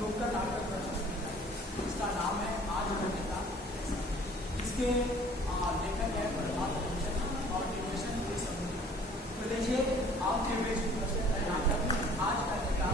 योग का ताकत प्रशस्ति है। इसका नाम है आज का नेता। इसके लेखक है प्रभात और डिप्रेशन के समूह। तो देखिए आप नाटक आज का नेता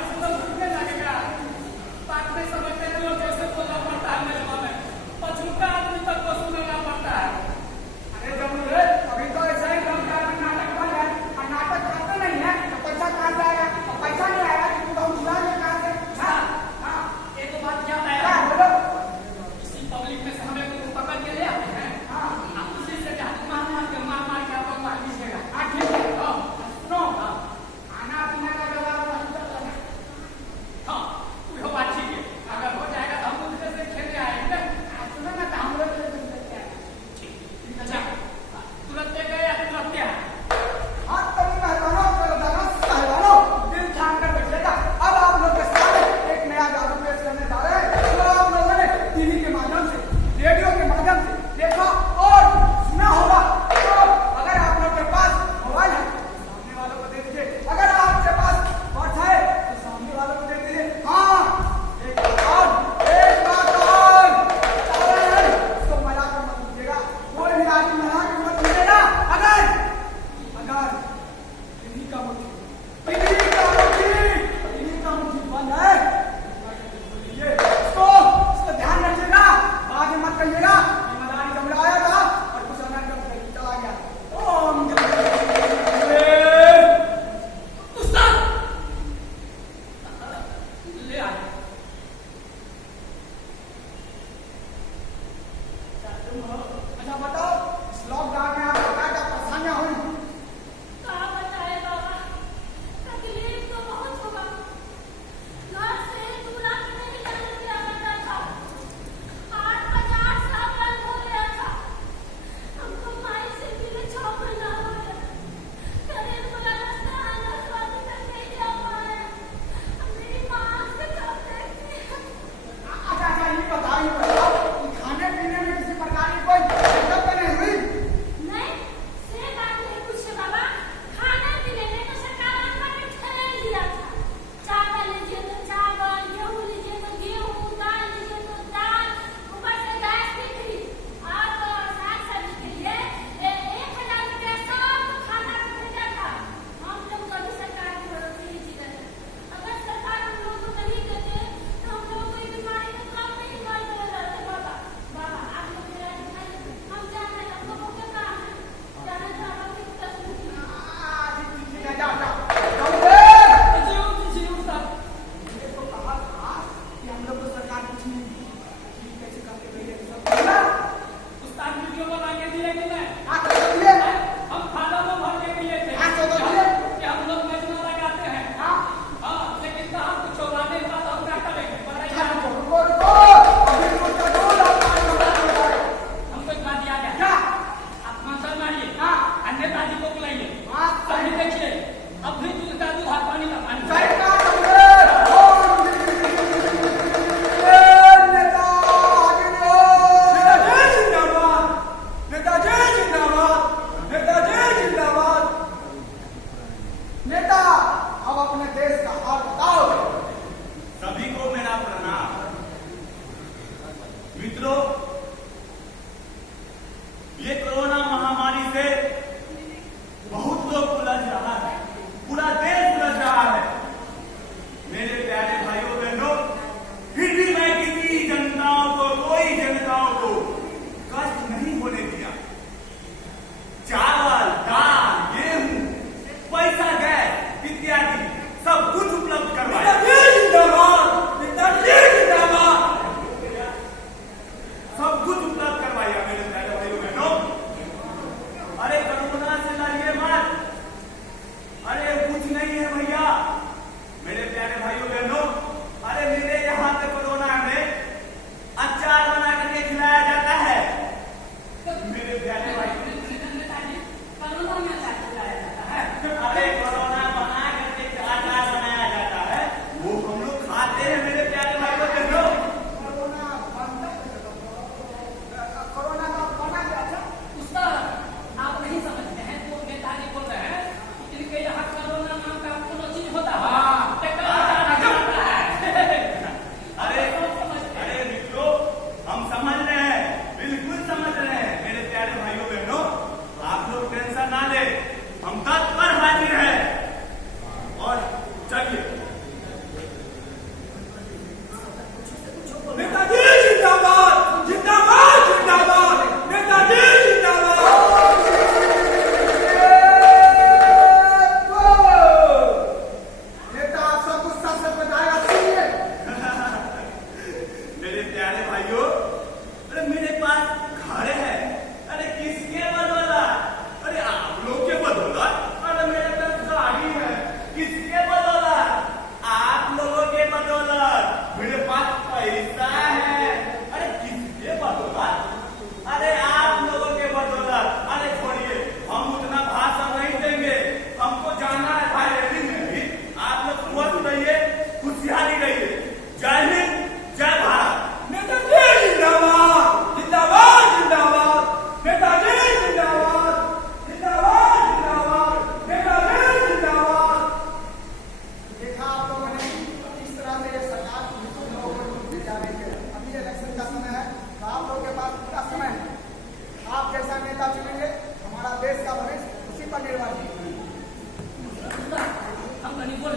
भाई से तो सुनने लगेगा। बात नहीं समझते हैं लोग, जैसे बोलना पड़ता है मेरे मन में, और झूठा आदमी तक को सुनना पड़ता है। अरे जब रे अभी तो ऐसा ही काम का नाटक बन है और नाटक करते नहीं है तो पैसा कहाँ से आएगा और पैसा नहीं आएगा तो तू उड़ा ले कहाँ से। हाँ हाँ एक तो बात क्या है, बोलो। इसी पब्लिक में से हमें को पकड़ के ले आते हैं। हाँ आप उसी से मार के आपको मार दीजिएगा। हाँ ठीक है। सुनो खाना पीना का जवाब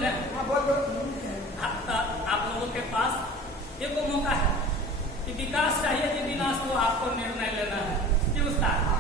ना? हाँ बोल दो। आप लोगों के पास एक मौका है कि विकास चाहिए कि विनाश को आपको निर्णय लेना है कि उस्ताद